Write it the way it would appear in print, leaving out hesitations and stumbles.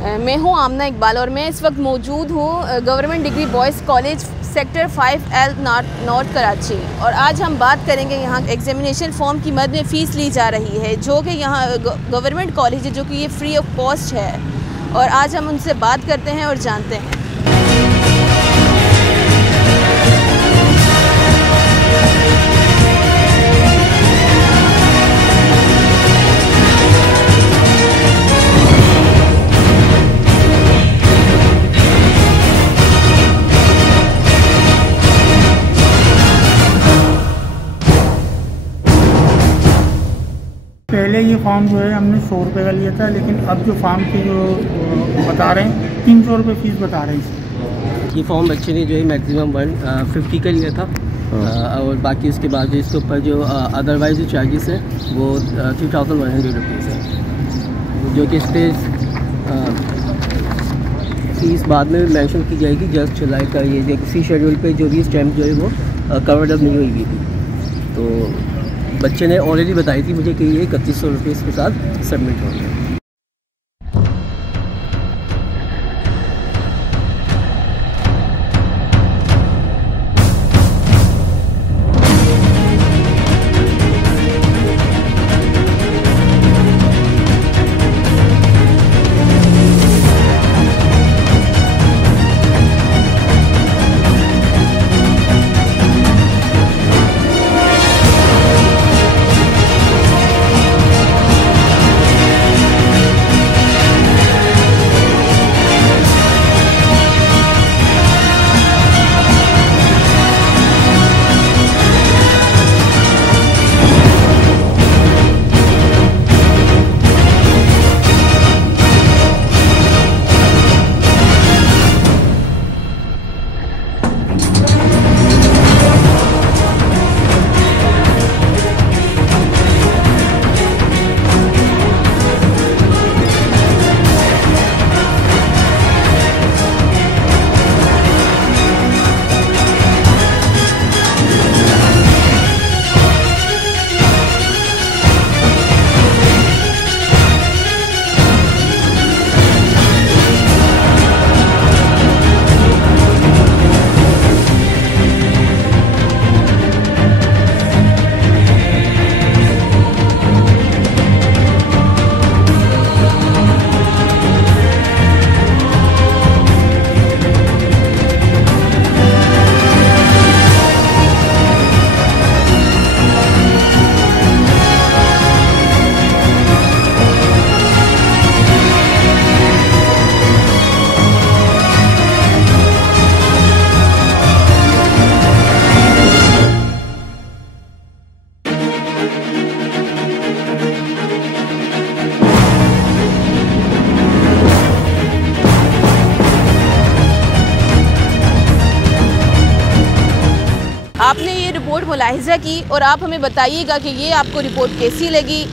मैं हूं आमना इकबाल और मैं इस वक्त मौजूद हूं government degree boys college sector 5L north Karachi. और आज हम बात करेंगे यहाँ एग्जामिनेशन फॉर्म की मद में फ़ीस ली जा रही है, जो कि यहाँ गवर्नमेंट कॉलेज है, जो कि ये फ्री ऑफ कॉस्ट है। और आज हम उनसे बात करते हैं और जानते हैं। पहले ये फॉर्म जो है हमने 100 रुपये का लिया था, लेकिन अब जो फॉर्म की जो बता रहे हैं 300 रुपये फ़ीस बता रहे हैं। ये फॉर्म बच्चे ने जो है मैक्सिमम 150 का लिया था और बाकी उसके बाद जो इसके ऊपर जो अदरवाइज जो चार्जेस हैं वो 3100 रुपीज़ है, जो कि इस पर फीस बाद में मेंशन की जाएगी। जस्ट जुलाई का ये जो किसी शेड्यूल पे जो भी स्टैम्प जो है वो कवर्ड अप नहीं हुई थी, तो बच्चे ने ऑलरेडी बताई थी मुझे कि ये 3100 रुपये इसके साथ सबमिट हो गया। आपने ये रिपोर्ट मुलाहिजा की और आप हमें बताइएगा कि ये आपको रिपोर्ट कैसी लगी।